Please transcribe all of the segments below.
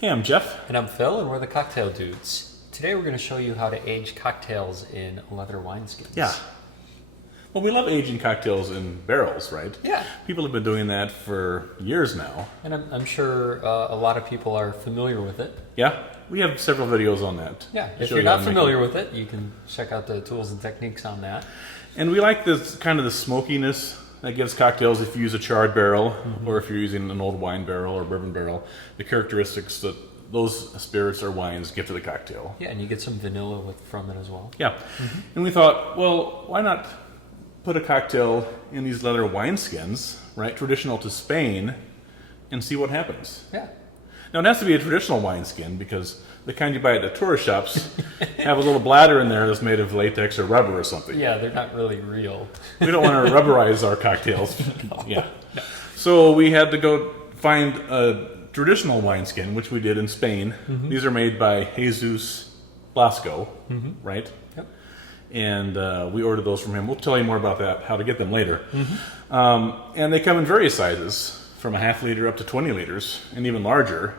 Hey, I'm Jeff. And I'm Phil, and we're the Cocktail Dudes. Today we're going to show you how to age cocktails in leather wineskins. Yeah. Well, we love aging cocktails in barrels, right? Yeah. People have been doing that for years now. And I'm sure a lot of people are familiar with it. Yeah. We have several videos on that. Yeah. If you're not familiar with it, you can check out the tools and techniques on that. And we like this kind of the smokiness that gives cocktails if you use a charred barrel or if you're using an old wine barrel or bourbon barrel. The characteristics that those spirits or wines give to the cocktail. Yeah, and you get some vanilla from it as well. Yeah. And we thought, well, why not put a cocktail in these leather wineskins, right, traditional to Spain, and see what happens. Yeah. Now, it has to be a traditional wineskin because the kind you buy at the tourist shops have a little bladder in there that's made of latex or rubber or something. Yeah, they're not really real. We don't want to rubberize our cocktails. Yeah. So we had to go find a traditional wineskin, which we did in Spain. These are made by Jesus Blasco, right? Yep. And we ordered those from him. We'll tell you more about that, how to get them later. And they come in various sizes, from a half liter up to 20 liters, and even larger.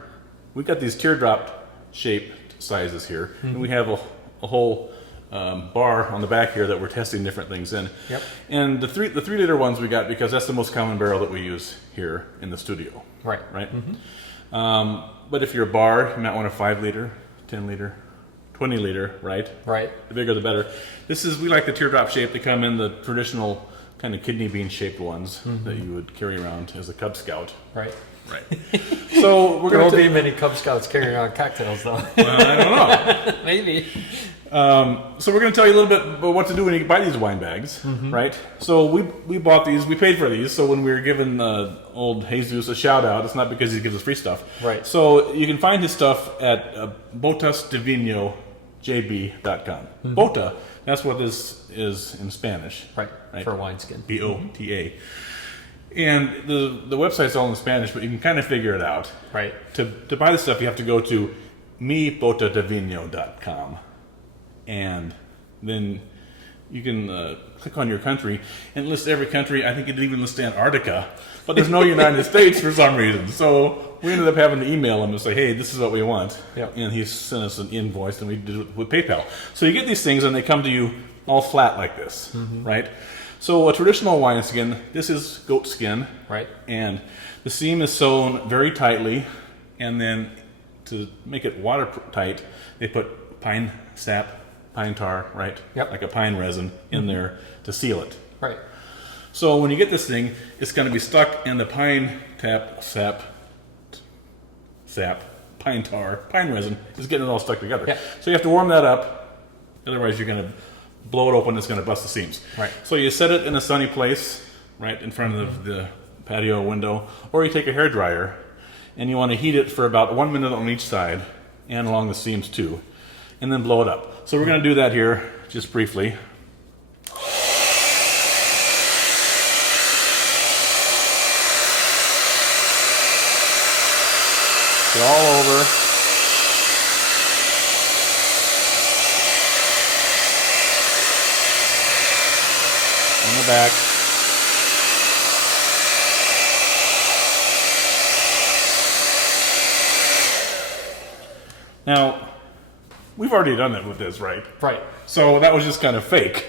We've got these teardrop shaped sizes here, and we have a whole bar on the back here that we're testing different things in. Yep. And the 3 liter ones we got because that's the most common barrel that we use here in the studio. Right. Right? But if you're a bar, you might want a 5 liter, 10 liter, 20 liter, right? Right. The bigger the better. We like the teardrop shape. They come in the traditional kind of kidney bean shaped ones that you would carry around as a Cub Scout. Right. Right. So we're There going won't be many Cub Scouts carrying around cocktails, though. I don't know. Maybe. So we're going to tell you a little bit about what to do when you buy these wine bags, right? So we bought these, we paid for these, so when we were giving old Jesus a shout out, it's not because he gives us free stuff. Right. So you can find his stuff at botasdevinojb.com. Bota, that's what this is in Spanish. Right. For wineskin. B-O-T-A. And the website's all in Spanish, but you can kind of figure it out. Right. To buy the stuff, you have to go to mebotadevino.com. And then you can click on your country and list every country. I think it even lists Antarctica, but there's no United States for some reason. So we ended up having to email him and say, hey, this is what we want. Yep. And he sent us an invoice, and we did it with PayPal. So you get these things, and they come to you all flat like this, right? So a traditional wineskin, this is goat skin. Right. And the seam is sewn very tightly, and then to make it watertight, they put pine sap, pine tar, right? Yep. Like a pine resin in there to seal it. Right. So when you get this thing, it's going to be stuck in the pine pine tar, pine resin is getting it all stuck together. Yeah. So you have to warm that up, otherwise you're going to blow it open, it's going to bust the seams. Right. So you set it in a sunny place, right in front of the patio window, or you take a hairdryer and you want to heat it for about 1 minute on each side and along the seams too, and then blow it up. So we're going to do that here just briefly. Get all over. On the back. Now, we've already done that with this, right? Right. So that was just kind of fake.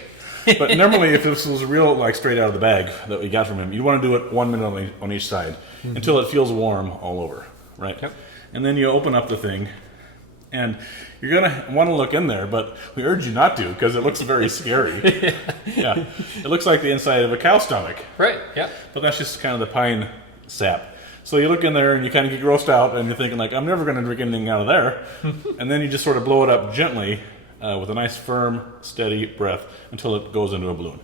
But normally, if this was real, like straight out of the bag that we got from him, you want to do it 1 minute on each side until it feels warm all over, right? Yep. And then you open up the thing, and you're going to want to look in there, but we urge you not to because it looks very scary. Yeah. It looks like the inside of a cow stomach. Right. Yeah. But that's just kind of the pine sap. So you look in there and you kind of get grossed out and you're thinking like, I'm never going to drink anything out of there. And then you just sort of blow it up gently with a nice firm, steady breath until it goes into a balloon.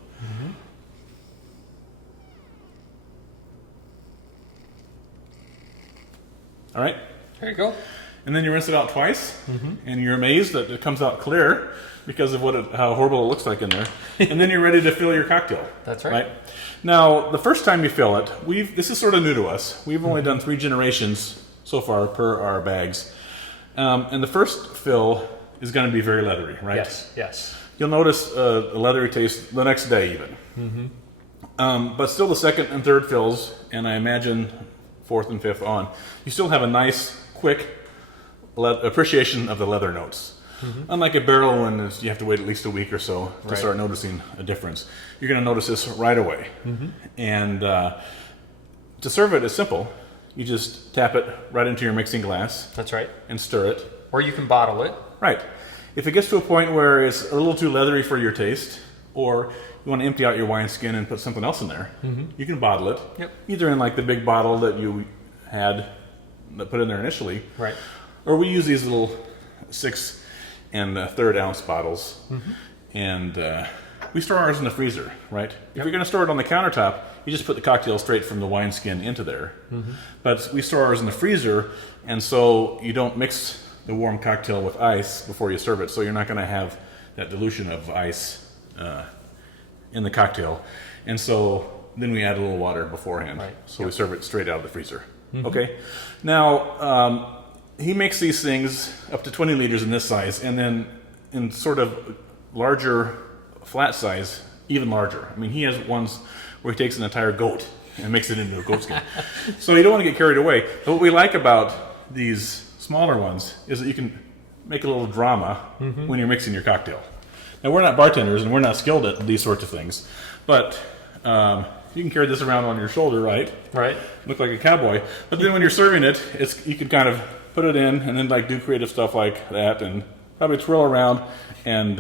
All right? There you go. And then you rinse it out twice, and you're amazed that it comes out clear because of how horrible it looks like in there. And then you're ready to fill your cocktail. That's right. Now, the first time you fill it, this is sort of new to us. We've only done 3 generations so far per our bags. And the first fill is going to be very leathery, right? Yes, yes. You'll notice a leathery taste the next day even. But still the second and third fills, and I imagine fourth and fifth on, you still have a nice, quick, appreciation of the leather notes. Unlike a barrel, when you have to wait at least a week or so to Right. start noticing a difference. You're going to notice this right away. And to serve it is simple. You just tap it right into your mixing glass That's right. and stir it. Or you can bottle it. Right. If it gets to a point where it's a little too leathery for your taste, or you want to empty out your wineskin and put something else in there, you can bottle it. Yep. Either in like the big bottle that you had that put in there initially, Right. or we use these little 6 1/3 ounce bottles, and we store ours in the freezer. Right. If you're going to store it on the countertop, you just put the cocktail straight from the wineskin into there. But we store ours in the freezer, and so you don't mix the warm cocktail with ice before you serve it, so you're not going to have that dilution of ice in the cocktail. And so then we add a little water beforehand. Right. So we serve it straight out of the freezer. Okay. Now, he makes these things up to 20 liters in this size, and then in sort of larger, flat size, even larger. I mean, he has ones where he takes an entire goat and makes it into a goat skin. So you don't want to get carried away. But what we like about these smaller ones is that you can make a little drama when you're mixing your cocktail. Now, we're not bartenders and we're not skilled at these sorts of things, but you can carry this around on your shoulder, right? Right. Look like a cowboy. But then when you're serving it, you can kind of put it in and then like do creative stuff like that and probably twirl around and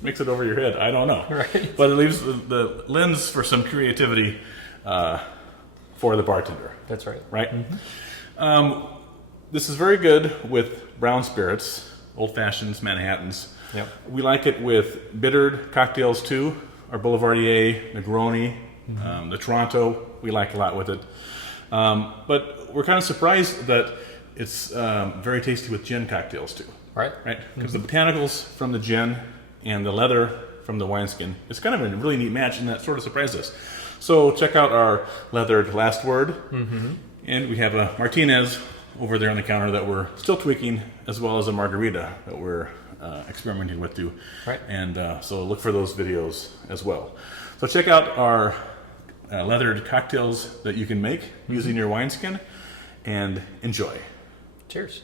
mix it over your head. I don't know. Right. But it leaves the lens for some creativity for the bartender. That's right. Right? This is very good with brown spirits, old fashions, Manhattans. Yep. We like it with bittered cocktails too. Our Boulevardier, Negroni, the Toronto, we like a lot with it. But we're kind of surprised that it's very tasty with gin cocktails too. Right. Right? Because the botanicals from the gin and the leather from the wineskin, it's kind of a really neat match, and that sort of surprised us. So check out our leathered last word. And we have a Martinez over there on the counter that we're still tweaking, as well as a margarita that we're experimenting with too. Right. And so look for those videos as well. So check out our leathered cocktails that you can make using your wineskin, and enjoy. Cheers.